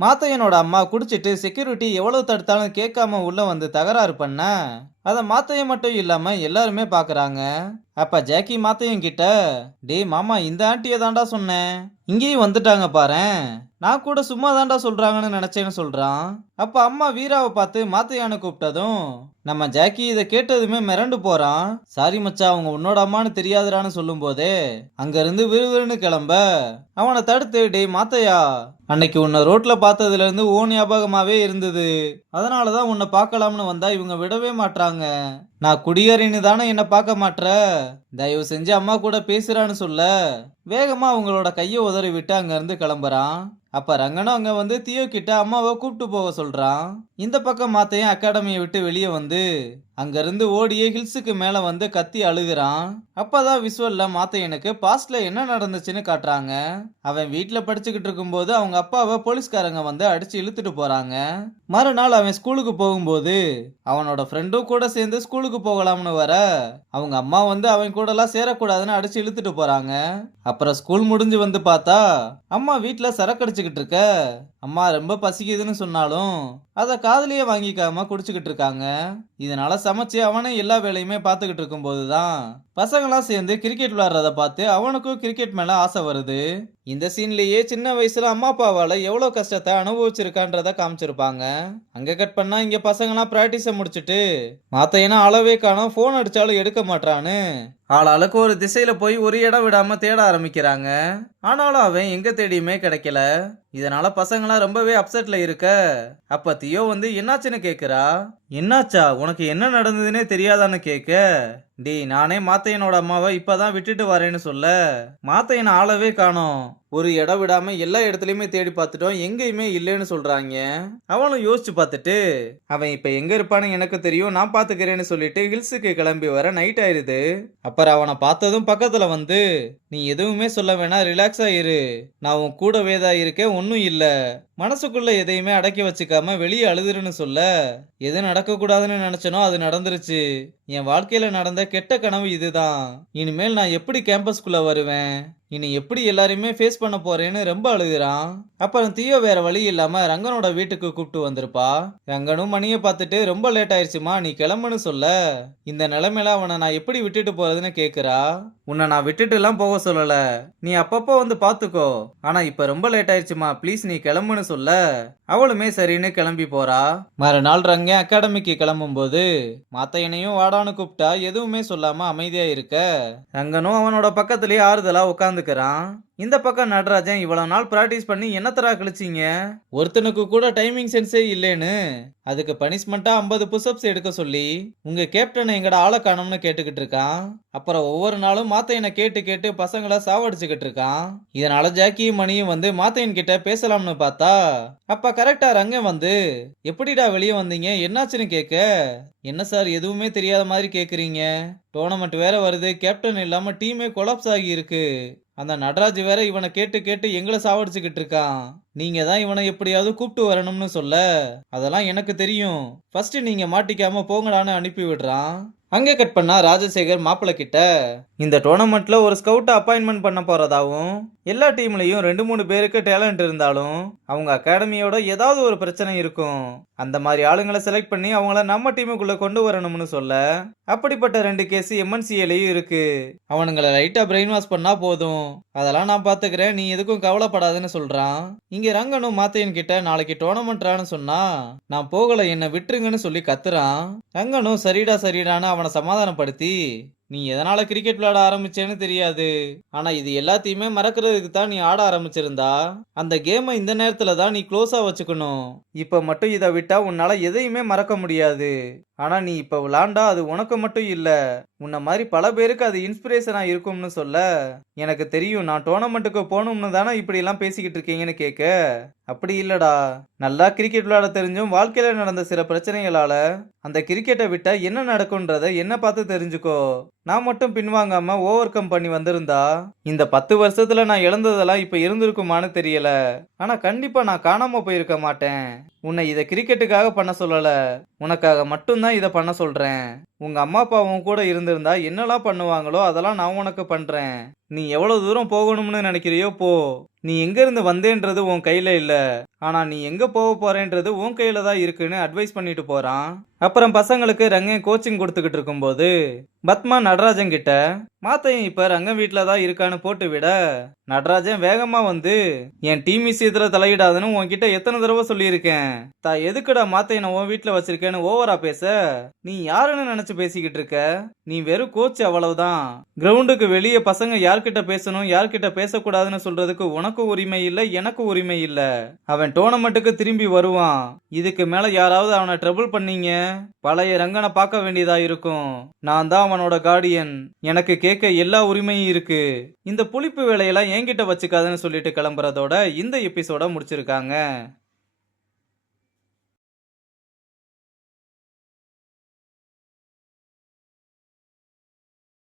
மாத்தையனோட அம்மா குடிச்சிட்டு செக்யூரிட்டி எவ்வளவு தடுத்தாலும் கேட்காம உள்ள வந்து தகராறு பண்ண அத மாத்தையன் மட்டும் இல்லாம எல்லாருமே பாக்குறாங்க. அப்ப ஜாக்கி மாத்தையன் கிட்ட, டேய் மாமா, இந்த ஆண்டிய தாண்டா சொன்னேன், இங்கேயும் வந்துட்டாங்க பாரேன், நான் கூட சும்மா தாண்டா சொல்றாங்கன்னு நினைச்சேன்னு சொல்றான். அப்ப அம்மா வீராவை பார்த்து மாத்தையான்னு கூப்பிட்டதும் நம்ம ஜாக்கி இதை கேட்டதுமே மிரண்டு போறான். சாரி மச்சா, அவங்க உன்னோட அம்மான்னு தெரியாதுடான்னு சொல்லும் போதே அங்க இருந்து விறுவிறுன்னு கிளம்ப அவனை தடுத்து, டேய் மாத்தையா, அன்னைக்கு உன்னை ரோட்ல பார்த்ததுல இருந்து ஓ ஞாபகமாவே இருந்தது, அதனாலதான் உன்னை பார்க்கலாம்னு வந்தா இவங்க விடவே மாட்றாங்க. நான் குடியேறின்னு தானே என்ன பார்க்க மாட்ற, தயவு செஞ்சு அம்மா கூட பேசுறான்னு சொல்ல வேகமா அவங்களோட கையை உதறி விட்டு அங்க இருந்து கிளம்புறான். அப்ப ரங்கனும் அங்க வந்து தியோ கிட்ட அம்மாவை கூப்பிட்டு போக சொல்றான். இந்த பக்கம் மாத்தையும் அகாடமியை விட்டு வெளியே வந்து அங்க இருந்து ஓடியே ஹில்ஸுக்கு மேல வந்து கத்தி அழுகுறான். அப்பதான் விசுவல்ல மாத்தையனுக்கு பாஸ்ட்ல என்ன நடந்துச்சுன்னு காட்டுறாங்க. அவன் வீட்டுல படிச்சுக்கிட்டு இருக்கும்போது அவங்க அப்பாவை போலீஸ்காரங்க வந்து அடிச்சு இழுத்துட்டு போறாங்க. மறுநாள் அவன் ஸ்கூலுக்கு போகும்போது அவனோட ஃப்ரெண்டும் கூட சேர்ந்து ஸ்கூலுக்கு போகலாம்னு வர அவங்க அம்மா வந்து அவன் கூட எல்லாம் சேரக்கூடாதுன்னு அடிச்சு இழுத்துட்டு போறாங்க. அப்புறம் ஸ்கூல் முடிஞ்சு வந்து பார்த்தா அம்மா வீட்டுல சரக்கு அடிச்சுக்கிட்டு இருக்க. அம்மா ரொம்ப பசிக்குதுன்னு சொன்னாலும் அத காதுலயே வாங்கிக்காம குடிச்சுக்கிட்டு இருக்காங்க. இதனால சமைச்சு அவனே எல்லா வேலையுமே பார்த்துக்கிட்டு இருக்கும் போதுதான் பசங்களாம் சேர்ந்து கிரிக்கெட் விளையாடுறத பார்த்து அவனுக்கும் கிரிக்கெட் மேல ஆசை வருது. இந்த சீன்லயே சின்ன வயசுல அம்மா அப்பாவால எவ்வளவு கஷ்டத்தை அனுபவிச்சிருக்கான்றத காமிச்சிருப்பாங்க. அங்க கட் பண்ணா இங்க பசங்களாம் பிராக்டிஸ முடிச்சுட்டு மாத்தையனா அளவே காணோம், போன் அடிச்சாலும் எடுக்க மாட்டான்னு ஆளாளுக்கு ஒரு திசையில போய் ஒரு இடம் விடாம தேட ஆரம்பிக்கிறாங்க. ஆனாலும் அவன் எங்க தேடியுமே கிடைக்கல. இதனால பசங்களாம் ரொம்பவே அப்செட்ல இருக்க அப்ப தியோ வந்து என்னாச்சுன்னு கேக்குறா. என்னாச்சா, உனக்கு என்ன நடந்ததுன்னே தெரியாதான்னு கேட்க, டேய் நானே மாத்தையனோட அம்மாவை இப்பதான் விட்டுட்டு வரேன்னு சொல்ல மாத்தையனை ஆளவே காணோம், ஒரு இடம் விடாம எல்லா இடத்துலயுமே தேடி பார்த்துட்டோம், எங்கேயுமே இல்லைன்னு சொல்றாங்க. அவனும் யோசிச்சு பார்த்துட்டு அவன் இப்ப எங்க இருப்பான்னு எனக்கு தெரியும், நான் பாத்துக்கிறேன்னு சொல்லிட்டு ஹில்ஸுக்கு கிளம்பி வர நைட் ஆயிருது. அப்புறம் அவனை பார்த்ததும் பக்கத்துல வந்து, நீ எதுவுமே சொல்ல வேணாம், ரிலாக்ஸா இரு, நான் உன் கூடவே தான் இருக்கேன், ஒன்னும் இல்ல, மனசுக்குள்ள எதையுமே அடக்கி வச்சுக்காம வெளியே அழுதுருன்னு சொல்ல, எது நடக்க கூடாதுன்னு நினைச்சனோ அது நடந்துருச்சு, என் வாழ்க்கையில நடந்த கெட்ட கனவு இதுதான், இனிமேல் நான் எப்படி கேம்பஸ்குள்ள வருவேன், இனி எப்படி எல்லாரையுமே ஃபேஸ் பண்ண போறேன்னு ரொம்ப அழுகுறான். அப்புறம் தியோ வேற வழி இல்லாம ரங்கனோட வீட்டுக்கு கூப்பிட்டு வந்திருப்பா. ரங்கனும் மணியை பார்த்துட்டு, ரொம்ப லேட் ஆயிடுச்சுமா, நீ கிளம்புன்னு சொல்ல, இந்த நிலைமையில அவனை நான் எப்படி விட்டுட்டு போறதுன்னு கேக்குறா. உன்னை நான் விட்டுட்டு எல்லாம் போக சொல்லல, நீ அப்பப்போ வந்து பாத்துக்கோ, ஆனா இப்ப ரொம்ப லேட் ஆயிடுச்சுமா, ப்ளீஸ் நீ கிளம்புன்னு சொல்ல அவளுமே சரின்னு கிளம்பி போறா. மறுநாள் ரங்க அகாடமிக்கு கிளம்பும் போது மாத்தையனையும் வாடான்னு கூப்பிட்டா எதுவுமே சொல்லாம அமைதியா இருக்க ரங்கனும் அவனோட பக்கத்திலேயே ஆறுதலா உட்காந்துக்கிறான். இந்த பக்கம் நடராஜன், இவ்வளவு நாள் பிராக்டிஸ் பண்ணி என்னத்தரா கழிச்சிங்க, ஒருத்தனுக்கு கூட டைமிங் சென்ஸே இல்லேன்னு அதுக்கு பனிஷ்மெண்டா 50 புஷ்அப்ஸ் எடுக்க சொல்லி உங்க கேப்டன் எங்கட ஆளை காணும்னு கேட்டுக்கிட்டு இருக்கான். அப்புறம் ஒவ்வொரு நாளும் மாத்தையனை கேட்டு கேட்டு பசங்களை சாவடிச்சுக்கிட்டு இருக்கான். இதனால ஜாக்கியும் மணியும் வந்து மாத்தையன் கிட்ட பேசலாம்னு பார்த்தா அப்ப கரெக்டா ரங்கம் வந்து, எப்படிடா வெளியே வந்தீங்க, என்னாச்சுன்னு கேட்க, என்ன சார் எதுவுமே தெரியாத மாதிரி கேக்குறீங்க, டோர்னமெண்ட் வேற வருது, கேப்டன் இல்லாம டீமே கொலாப்ஸ் ஆகி இருக்கு, அந்த நடராஜ் வேற இவனை கேட்டு கேட்டு எங்களை சாவடிச்சுக்கிட்டு இருக்கான், நீங்க தான் இவனை எப்படியாவது கூப்பிட்டு வரணும்னு சொல்ல, அதெல்லாம் எனக்கு தெரியும், ஃபர்ஸ்ட் நீங்க மாட்டிக்காம போங்கடான்னு அனுப்பி விடுறான். அங்கே கட் பண்ணா ராஜசேகர் மாப்பிள்ள கிட்ட, இந்த டோர்னமெண்ட்ல ஒரு ஸ்கவுட் அப்பாயின்மெண்ட் பண்ண போறதாவும், எல்லா டீம்லயும் 2-3 பேருக்கு டேலண்ட் இருந்தாலும் அவங்க அகாடமியோட ஏதாவது ஒரு பிரச்சனை இருக்கும், அந்த மாதிரி ஆளுங்களை செலக்ட் பண்ணி அவங்கள நம்ம டீமுக்குள்ள கொண்டு வரணும்னு சொல்ல, அப்படிப்பட்ட 2 கேஸ் எம்என்சிஏலையும் இருக்கு, அவனுங்களை லைட்டா பிரெயின் வாஷ் பண்ணா போதும், அதெல்லாம் நான் பாத்துக்கிறேன், நீ எதுக்கும் கவலைப்படாதுன்னு சொல்றான். இங்க ரங்கனும் மாத்தையன் கிட்ட, நாளைக்கு டோர்னமெண்ட்ரான்னு சொன்னா நான் போகல, என்ன விட்டுருங்கன்னு சொல்லி கத்துறான். ரங்கனும் சரிடா சரிடான்னு அவனை சமாதானப்படுத்தி, நீ எதனால கிரிக்கெட் விளையாட ஆரம்பிச்சேன்னு தெரியாது, ஆனா இது எல்லாத்தையுமே மறக்கிறதுக்கு தான் நீ ஆட ஆரம்பிச்சிருந்தா, அந்த கேமை இந்த நேரத்துல தான் நீ க்ளோஸா வச்சுக்கணும், இப்ப மட்டும் இதை விட்டா உன்னால எதையுமே மறக்க முடியாது, ஆனா நீ இப்ப விளாண்டா அது உனக்கு மட்டும் இல்ல, உன்ன மாதிரி பல பேருக்கு அது இன்ஸ்பிரேஷனா இருக்கும்னு சொல்ல, எனக்கு தெரியும், நான் டோர்னமெண்ட்டுக்கு போகணும்னு தானே இப்படி எல்லாம் பேசிக்கிட்டு இருக்கீங்கன்னு கேட்க, அப்படி இல்லடா, நல்லா கிரிக்கெட் விளையாட தெரிஞ்சும் வாழ்க்கையில நடந்த சில பிரச்சனைகளால அந்த கிரிக்கெட்டை விட்டா என்ன நடக்கும்ன்றத என்ன பார்த்து தெரிஞ்சுக்கோ, நான் மட்டும் பின்வாங்காம ஓவர் கம் பண்ணி வந்திருந்தா இந்த 10 வருஷத்துல நான் இழந்ததெல்லாம் இப்ப இருந்திருக்குமான்னு தெரியல, ஆனா கண்டிப்பா நான் காணாம போயிருக்க மாட்டேன், உன்னை இதை கிரிக்கெட்டுக்காக பண்ண சொல்லல, உனக்காக மட்டும்தான் இதை பண்ண சொல்றேன், உங்க அம்மா அப்பா உன் கூட இருந்திருந்தா என்னெல்லாம் பண்ணுவாங்களோ அதெல்லாம் நான் உனக்கு பண்றேன். நீ எவ்வளவு தூரம் போகணும்னு நினைக்கிறியோ போ. நீ எங்க இருந்து வந்தேன்றது உன் கையில இல்ல. ஆனா நீ எங்க போக போறேன்றது உன் கையில தான் இருக்குன்னு அட்வைஸ் பண்ணிட்டு போறான். அப்புறம் பசங்களுக்கு ரங்கன் கோச்சிங் கொடுத்துக்கிட்டு இருக்கும்போது பத்மா நடராஜன் கிட்ட மாத்தையன் இப்ப ரங்கன் வீட்ல தான் இருக்கான்னு போட்டு விட, நடராஜன் வேகமா வந்து என் டீம் விஷயத்துல தலையிடாதுன்னு உன்கிட்ட எத்தனை தடவை சொல்லியிருக்கேன். எதுக்குடா மாத்தையனை உன் வீட்ல வச்சிருக்கேன்னு ஓவரா பேச, நீ யாருன்னு நினைச்சு பேசிக்கிட்டு இருக்க? நீ வெறும் கோச் அவ்வளவுதான். கிரவுண்டுக்கு வெளியே பசங்க யார்கிட்ட பேசணும் யார்கிட்ட பேசக்கூடாதுன்னு சொல்றதுக்கு உனக்கு உரிமை இல்ல, எனக்கு உரிமை இல்ல. அவன் டோர்னமெண்ட்டுக்கு திரும்பி வருவான். இதுக்கு மேல யாராவது அவனை ட்ரபிள் பண்ணீங்க, பழைய ரங்கனை பார்க்க வேண்டியதா இருக்கும். நான் தான் அவனோட கார்டியன். எனக்கு கேட்க எல்லா உரிமையும் இருக்கு. இந்த புளிப்பு வேலையெல்லாம் என்கிட்ட வச்சுக்காதுன்னு சொல்லிட்டு கிளம்புறதோட இந்த எபிசோட முடிச்சிருக்காங்க.